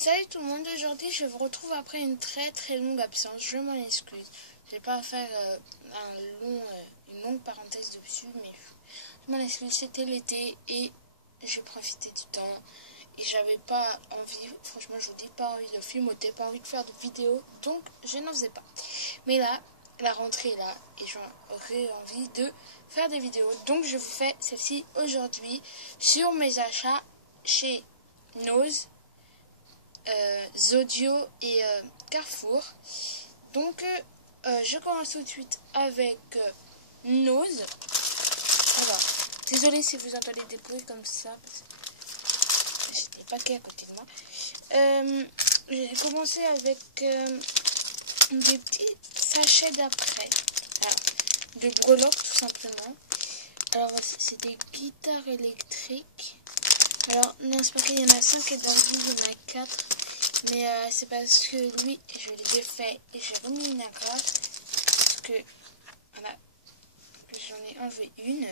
Salut tout le monde, aujourd'hui je vous retrouve après une très longue absence, je m'en excuse. Je vais pas faire une longue parenthèse dessus, mais je m'en excuse, c'était l'été et j'ai profité du temps. Et j'avais pas envie, franchement je vous dis, pas envie de filmoter, pas envie de faire de vidéos, donc je n'en faisais pas. Mais là, la rentrée est là et j'aurais envie de faire des vidéos. Donc je vous fais celle-ci aujourd'hui sur mes achats chez Nose, Zodio et Carrefour. Donc je commence tout de suite avec Nose. Alors, désolé si vous entendez des bruits comme ça, parce que j'ai des paquets à côté de moi. J'ai commencé avec des petits sachets d'après. De breloques tout simplement. Alors c'est des guitares électriques. Alors non, c'est pas qu'il y en a 5 et dans le bout il y en a 4. Mais c'est parce que lui je l'ai défait et j'ai remis une agrafe. Parce que voilà, j'en ai enlevé une.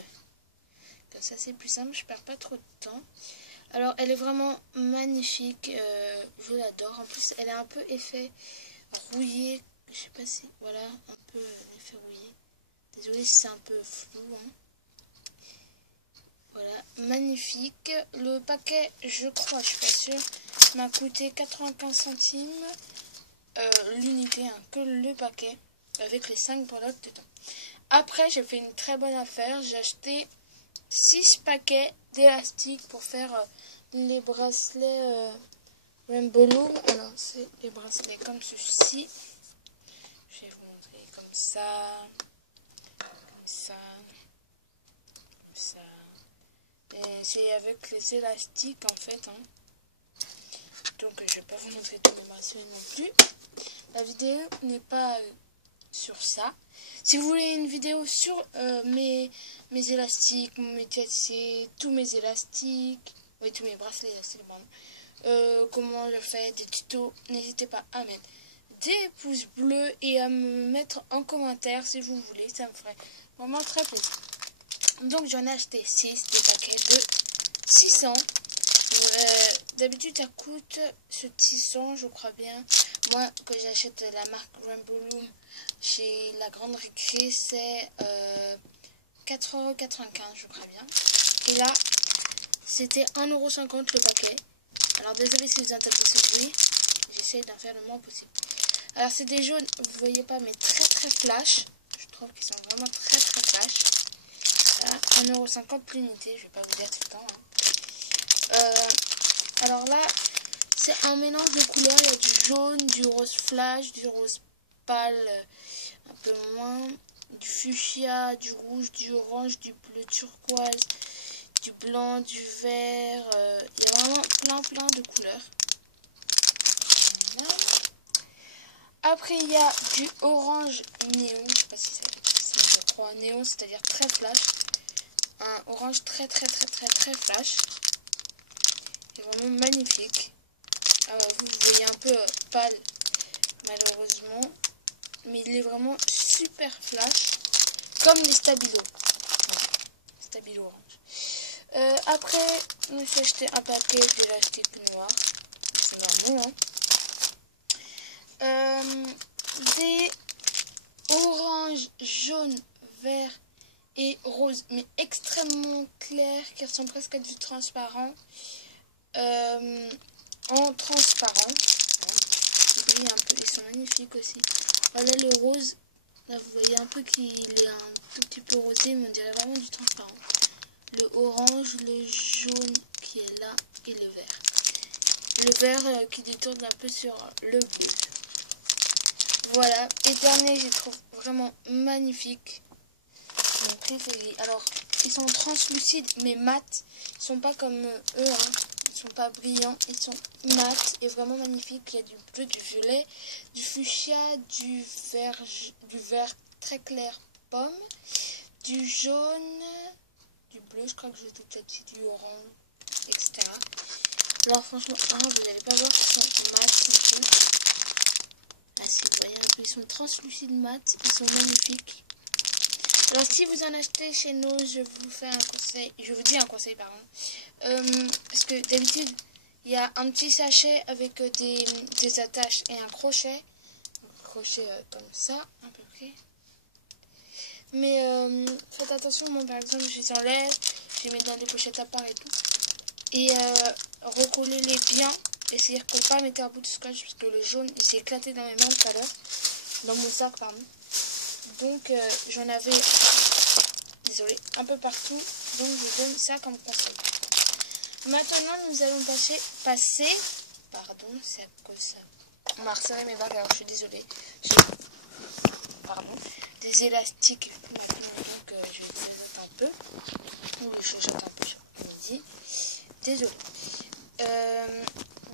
Comme ça c'est plus simple, je perds pas trop de temps. Alors elle est vraiment magnifique, je l'adore. En plus elle a un peu effet rouillé. Je sais pas si, voilà, un peu effet rouillé. Désolée si c'est un peu flou, hein. Voilà, magnifique. Le paquet, je crois, je suis pas sûre, m'a coûté 95 centimes l'unité, hein, que le paquet, avec les 5 breloques dedans. Après, j'ai fait une très bonne affaire. J'ai acheté 6 paquets d'élastiques pour faire les bracelets Rainbow Loom. Alors, c'est les bracelets comme ceci. Je vais vous montrer comme ça. Ça, ça. C'est avec les élastiques en fait, hein. Donc je vais pas vous montrer tous mes bracelets non plus. La vidéo n'est pas sur ça. Si vous voulez une vidéo sur mes élastiques, mes THC, tous mes élastiques, oui, tous mes bracelets élastiques, pardon, comment je fais, des tutos, n'hésitez pas à mettre des pouces bleus et à me mettre en commentaire si vous voulez, ça me ferait vraiment très plaisir. Donc j'en ai acheté 6, des paquets de 600. D'habitude ça coûte ce 600 je crois bien. Moi que j'achète la marque Rainbow Loom chez la grande récré, c'est 4,95 € je crois bien. Et là c'était 1,50 € le paquet. Alors désolé si vous entendez ce bruit, j'essaie d'en faire le moins possible. Alors c'est des jaunes, vous voyez pas, mais très flash. Je trouve qu'ils sont vraiment très flash. 1,50 € l'unité, je vais pas vous dire tout le temps, hein. Alors là, c'est un mélange de couleurs. Il y a du jaune, du rose flash, du rose pâle, un peu moins, du fuchsia, du rouge, du orange, du bleu turquoise, du blanc, du vert. Il y a vraiment plein de couleurs. Voilà. Après, il y a du orange néon. Je sais pas si c'est je crois néon, c'est-à-dire très flash. Un orange très flash. C'est vraiment magnifique. Vous voyez un peu pâle malheureusement, mais il est vraiment super flash, comme les Stabilo. Stabilo orange. Après, je me suis acheté un paquet d'élastiques noirs. C'est normal, hein. Des orange, jaune, vert et rose, mais extrêmement clair, qui ressemble presque à du transparent. En transparent, ils brillent un peu, ils sont magnifiques aussi. Voilà le rose, là vous voyez un peu qu'il est un tout petit peu rosé, mais on dirait vraiment du transparent. Le orange, le jaune qui est là et le vert. Le vert qui détourne un peu sur le bleu. Voilà, et dernier, je trouve vraiment magnifique. Mon préféré. Alors, ils sont translucides mais mat. Ils sont pas comme eux, hein. Ils sont pas brillants. Ils sont mat et vraiment magnifiques. Il y a du bleu, du violet, du fuchsia, du vert très clair pomme, du jaune, du bleu. Je crois que j'ai tout là-dessus, du orange, etc. Alors franchement, vous n'allez pas voir qu'ils sont mat ici. Là, si vous voyez un peu, ils sont translucides mat. Ils sont magnifiques. Alors si vous en achetez chez nous, je vous dis un conseil, pardon. Parce que d'habitude, Il y a un petit sachet avec des attaches et un crochet. Un crochet comme ça, à peu près. Mais faites attention, moi par exemple, je les enlève, je les mets dans des pochettes à part et tout. Et recollez-les bien. Et s'il ne recolle pas, mettez un bout de scotch parce que le jaune il s'est éclaté dans mes mains tout à l'heure. Dans mon sac, pardon. Donc j'en avais, désolé, un peu partout. Donc je vous donne ça comme conseil. Maintenant, nous allons passer, pardon, c'est à cause ça. On m'a resserré mes bagues, alors je suis désolée. J'ai, pardon, des élastiques maintenant, donc je vais les un peu. Ou je chuchote un peu sur midi. Désolée.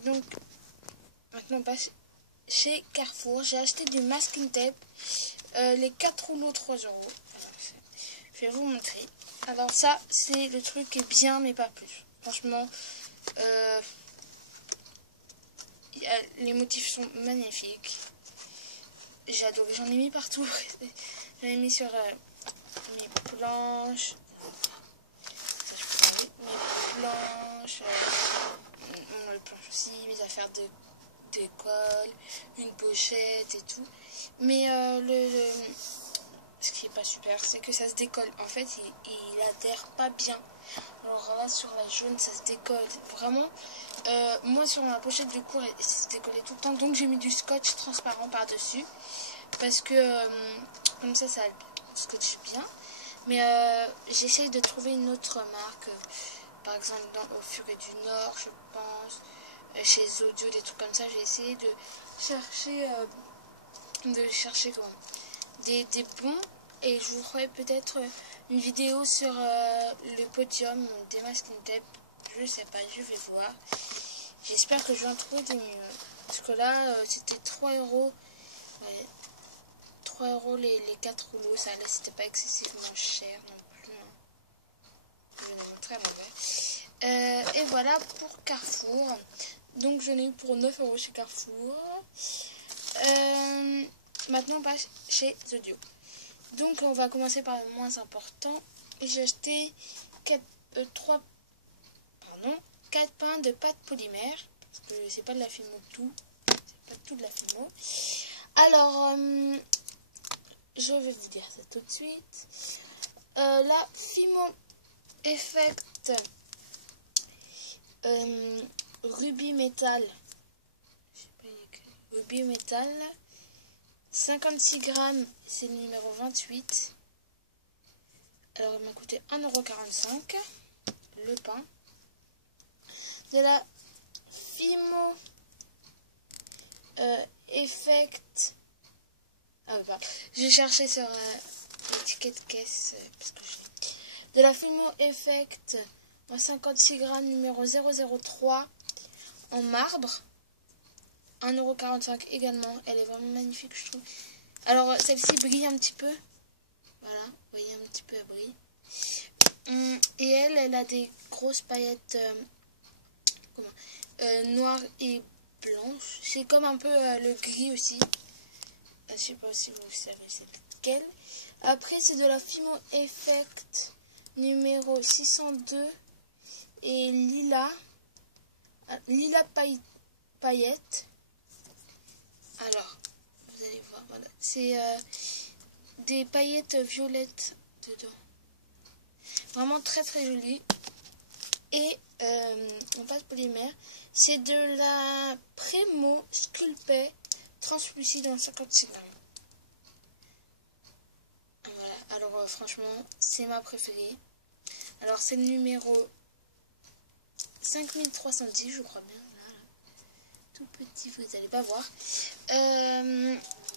Donc, maintenant, on passe chez Carrefour. J'ai acheté du masking tape. Les 4 rouleaux, 3 €. Alors, je vais vous montrer. Alors ça, c'est le truc qui est bien, mais pas plus. Franchement, les motifs sont magnifiques. J'adore. J'en ai mis partout. J'en ai mis sur mes planches. Ça, je peux parler. Mes planches. Mon planche aussi. Mes affaires d'école. Une pochette et tout. Mais ce qui est pas super, c'est que ça se décolle. En fait, il adhère pas bien. Alors là, sur la jaune, ça se décolle. Vraiment, moi, sur ma pochette de cours, ça se décollait tout le temps. Donc, j'ai mis du scotch transparent par-dessus. Parce que, comme ça scotche bien. Mais j'essaye de trouver une autre marque. Par exemple, au Furet du Nord, je pense. Chez Zodio, des trucs comme ça. J'ai essayé de chercher comment des bons, et je vous ferai peut-être une vidéo sur le podium des masking tape. Je sais pas, je vais voir. J'espère que je vais en trouver des mieux. Parce que là, c'était 3 €. Ouais, 3 € les 4 rouleaux. Ça allait, c'était pas excessivement cher non plus. Hein. Je vais vous montrer à l'envers. Et voilà pour Carrefour. Donc j'en ai eu pour 9 € chez Carrefour. Maintenant on passe chez Zodio. Donc on va commencer par le moins important. J'ai acheté 4 pains de pâte polymère. Parce que c'est pas de la Fimo tout. C'est pas tout de la Fimo. Alors, je vais vous dire ça tout de suite. La Fimo Effect Ruby Metal. Ruby Metal. 56 grammes, c'est le numéro 28. Alors, il m'a coûté 1,45 € le pain. De la Fimo Effect. Ah oui, pardon. J'ai cherché sur l'étiquette caisse. Parce que de la Fimo Effect en 56 grammes, numéro 003 en marbre. 1,45 € également. Elle est vraiment magnifique, je trouve. Alors, celle-ci brille un petit peu. Voilà, vous voyez un petit peu, elle brille. Et elle a des grosses paillettes noires et blanches. C'est comme un peu le gris aussi. Je sais pas si vous savez c'est lequel. Après, c'est de la Fimo Effect numéro 602 et lilas. Lilas paillettes. Alors, vous allez voir, voilà. C'est des paillettes violettes dedans. Vraiment très très joli. Et en pâte polymère, c'est de la Premo Sculpey translucide en 56 grammes. Voilà, alors franchement, c'est ma préférée. Alors c'est le numéro 5310, je crois bien. Là. Tout petit, vous n'allez pas voir.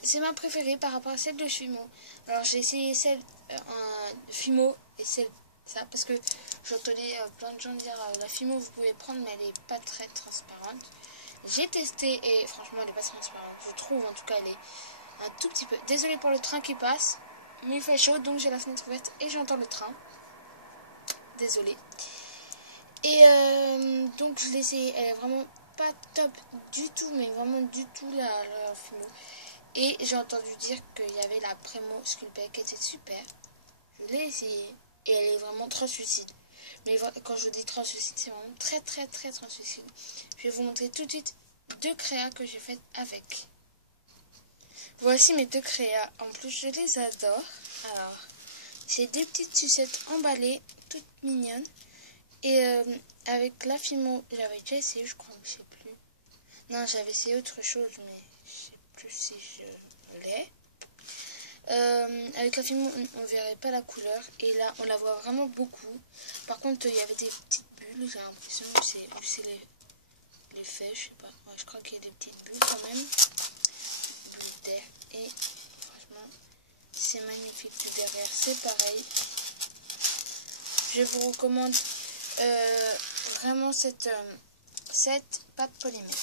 C'est ma préférée par rapport à celle de Fimo. Alors j'ai essayé celle Fimo et celle ça parce que j'entendais plein de gens dire la Fimo vous pouvez prendre mais elle est pas très transparente. J'ai testé et franchement elle est pas transparente. Je trouve en tout cas elle est un tout petit peu. Désolée pour le train qui passe, mais il fait chaud donc j'ai la fenêtre ouverte et j'entends le train. Désolée. Et donc je l'ai essayé, elle est vraiment pas top du tout, mais vraiment du tout la Fimo. Et j'ai entendu dire qu'il y avait la Premo Sculpey qui était super. Je l'ai essayé et elle est vraiment translucide. Mais quand je vous dis translucide, c'est vraiment très très très translucide. Je vais vous montrer tout de suite 2 créas que j'ai faites avec. Voici mes 2 créas. En plus, je les adore. Alors, c'est des petites sucettes emballées, toutes mignonnes. Et avec la Fimo, j'avais déjà essayé, je crois, je sais plus. Non, j'avais essayé autre chose, mais je sais plus si je l'ai. Avec la Fimo, on ne verrait pas la couleur. Et là, on la voit vraiment beaucoup. Par contre, il y avait des petites bulles, j'ai l'impression. C'est les faits, je sais pas. Ouais, je crois qu'il y a des petites bulles quand même. Bulles d'air. Et franchement, c'est magnifique. Du derrière, c'est pareil. Je vous recommande vraiment cette pâte polymère.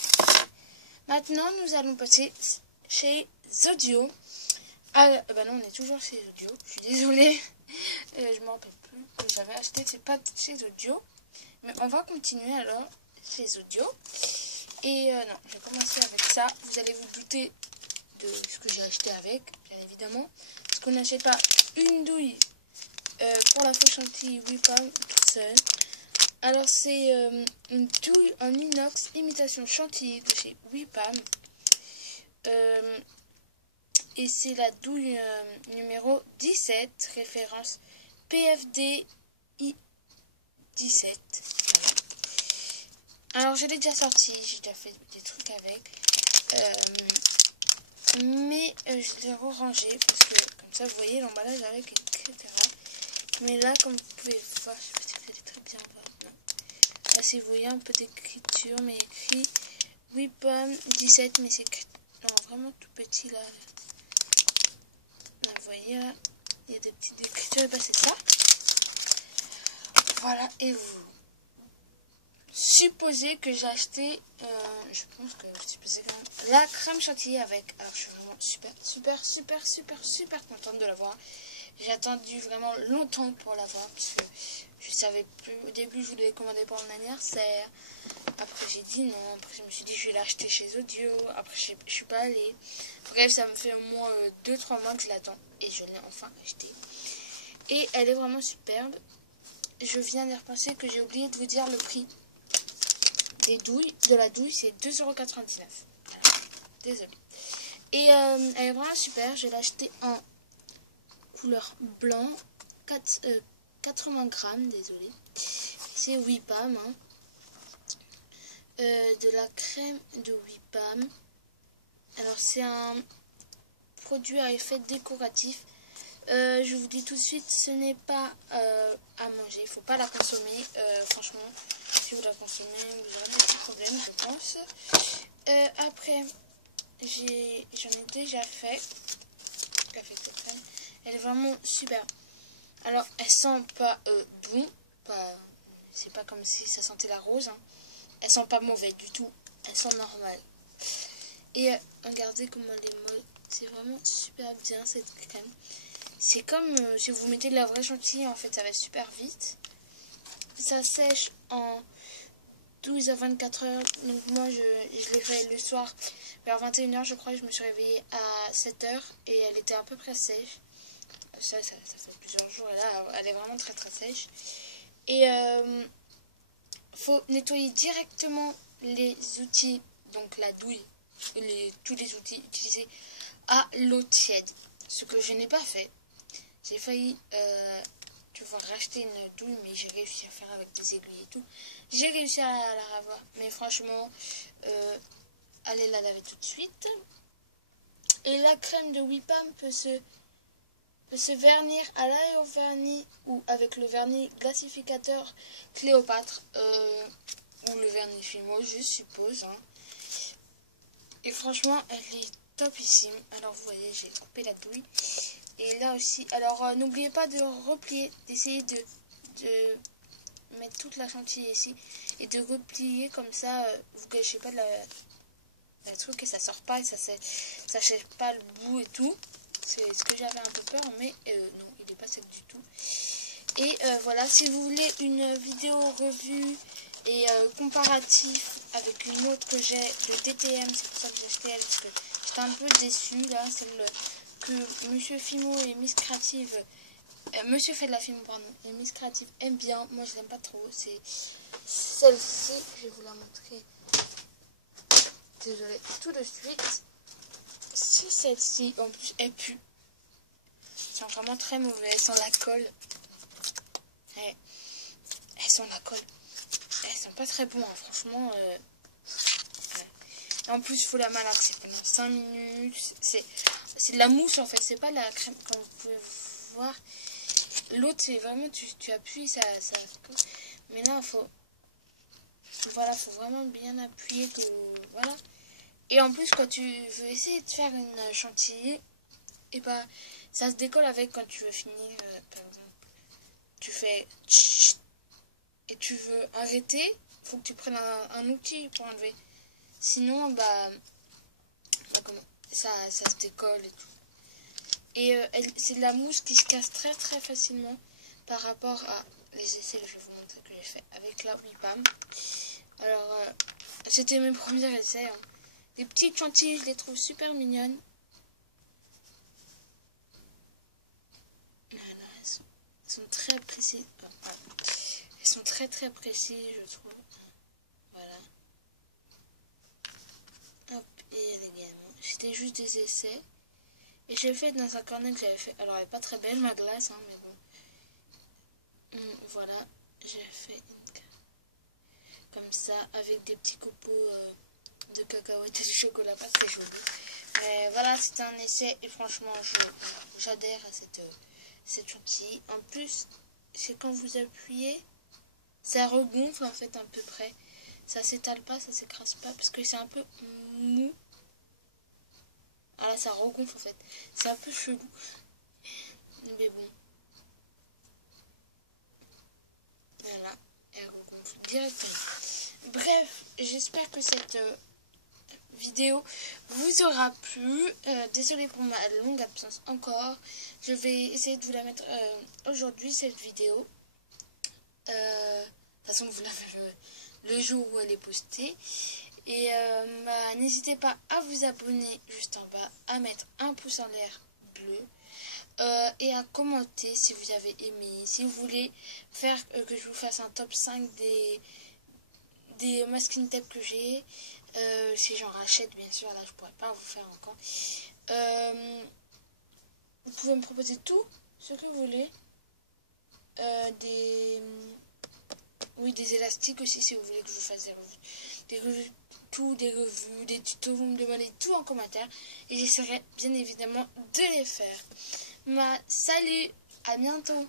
Maintenant, nous allons passer chez Zodio. Ah, bah non, on est toujours chez Zodio. Je suis désolée. Je me rappelle plus que j'avais acheté ces pâtes chez Zodio. Mais on va continuer alors chez Zodio. Et non, je vais commencer avec ça. Vous allez vous douter de ce que j'ai acheté avec, bien évidemment. Parce qu'on n'achète pas une douille pour la fausse chantilly WIPAM toute seule. Alors c'est une douille en inox imitation chantilly de chez WIPAM. Et c'est la douille numéro 17, référence PFDI 17. Voilà. Alors je l'ai déjà sorti, j'ai déjà fait des trucs avec. Mais je l'ai re-rangé parce que comme ça vous voyez l'emballage avec, etc. Mais là, comme vous pouvez voir, je sais pas si vous allez très bien voir. Non. Là, si vous voyez un peu d'écriture, mais écrit WIPAM 17, mais c'est vraiment tout petit là. Là, vous voyez là, il y a des petites écritures, et bah c'est ça. Voilà, et vous supposez que j'ai acheté, je pense que vous supposez quand même, la crème chantilly avec. Alors, je suis vraiment super contente de l'avoir. J'ai attendu vraiment longtemps pour l'avoir parce que je savais plus. Au début, je voulais commander pour mon anniversaire. Après, j'ai dit non. Après, je me suis dit je vais l'acheter chez Zodio. Après, je suis pas allée. Bref, ça me fait au moins 2-3 mois que je l'attends. Et je l'ai enfin acheté. Et elle est vraiment superbe. Je viens d'y repenser que j'ai oublié de vous dire le prix des douilles. De la douille, c'est 2,99 €. Voilà. Désolée. Et elle est vraiment super. Je l'ai achetée en couleur blanc, 80 grammes, désolé. C'est WIPAM. Hein. De la crème de WIPAM. Alors c'est un produit à effet décoratif. Je vous dis tout de suite, ce n'est pas à manger. Il ne faut pas la consommer. Franchement, si vous la consommez, vous aurez des petits problèmes, je pense. Après, j'en ai déjà fait. Avec cette crème. Elle est vraiment super. Alors, elle sent pas bon. C'est pas comme si ça sentait la rose. Hein. Elle sent pas mauvais du tout. Elle sent normale. Et regardez comment elle est molle. C'est vraiment super bien cette crème. C'est comme si vous mettez de la vraie chantilly, en fait, ça va super vite. Ça sèche en 12 à 24 heures. Donc moi, je l'ai fait le soir vers 21 h, je crois. Je me suis réveillée à 7 h et elle était à peu près sèche. Ça fait plusieurs jours et là, elle est vraiment très sèche. Et faut nettoyer directement les outils, donc la douille, tous les outils utilisés à l'eau tiède. Ce que je n'ai pas fait. J'ai failli devoir racheter une douille, mais j'ai réussi à faire avec des aiguilles et tout. J'ai réussi à la ravoir, mais franchement, allez la laver tout de suite. Et la crème de WIPAM peut se vernir à l'aérovernis ou avec le vernis glacificateur Cléopâtre ou le vernis Fimo, je suppose. Hein. Et franchement, elle est topissime. Alors vous voyez, j'ai coupé la douille. Et là aussi, alors n'oubliez pas de replier, d'essayer de mettre toute la chantilly ici et de replier comme ça, vous gâchez pas le truc et ça sort pas et ça sèche pas le bout et tout. C'est ce que j'avais un peu peur, mais non, il n'est pas sec du tout. Et voilà, si vous voulez une vidéo revue et comparatif avec une autre que j'ai, le DTM, c'est pour ça que j'ai acheté elle, parce que j'étais un peu déçue là, celle que Monsieur Fimo et Miss Creative Monsieur fait de la film porno. Les Miss Créatives aiment bien. Moi, je l'aime pas trop. C'est celle-ci. Je vais vous la montrer. Désolée. Tout de suite. C'est celle-ci. En plus, elle pue. C'est vraiment très mauvais. Elles sont la colle. Elles sont la colle. Elles sont pas très bonnes, hein. Franchement. En plus, il faut la malaxer pendant 5 minutes. C'est de la mousse en fait. C'est pas de la crème comme vous pouvez voir. L'autre, c'est vraiment, tu appuies, ça. Mais là, voilà, faut vraiment bien appuyer. Voilà. Et en plus, quand tu veux essayer de faire une chantilly, et bah, ça se décolle avec quand tu veux finir. Par exemple, tu fais et tu veux arrêter, faut que tu prennes un outil pour enlever. Sinon, bah comment, ça se décolle et tout. Et c'est de la mousse qui se casse très très facilement par rapport à les essais que je vais vous montrer que j'ai fait avec la Wipam. Alors, c'était mes premiers essais. Hein. Les petites chantilly, je les trouve super mignonnes. Voilà, elles sont très précises. Elles sont très très précises, je trouve. Voilà. Hop, et elle également. C'était juste des essais. Et j'ai fait dans un cornet que j'avais fait. Alors, elle n'est pas très belle, ma glace, hein, mais bon. Voilà, j'ai fait une comme ça, avec des petits copeaux de cacahuètes et du chocolat, pas très joli. Mais voilà, c'était un essai et franchement, j'adhère à cette chantilly. En plus, c'est quand vous appuyez, ça regonfle en fait à peu près. Ça s'étale pas, ça s'écrase pas, parce que c'est un peu mou. Ah là, ça regonfle en fait. C'est un peu chelou. Mais bon. Voilà, elle regonfle directement. Bref, j'espère que cette vidéo vous aura plu. Désolée pour ma longue absence encore. Je vais essayer de vous la mettre aujourd'hui, cette vidéo. De toute façon, vous l'avez le jour où elle est postée. Et n'hésitez pas à vous abonner juste en bas, à mettre un pouce en l'air bleu. Et à commenter si vous avez aimé, si vous voulez faire que je vous fasse un top 5 des masking tape que j'ai, si j'en rachète bien sûr, là je pourrais pas vous faire encore. Vous pouvez me proposer tout ce que vous voulez, des élastiques aussi si vous voulez que je vous fasse des revues, des tutos, vous me demandez tout en commentaire et j'essaierai bien évidemment de les faire. Salut, à bientôt.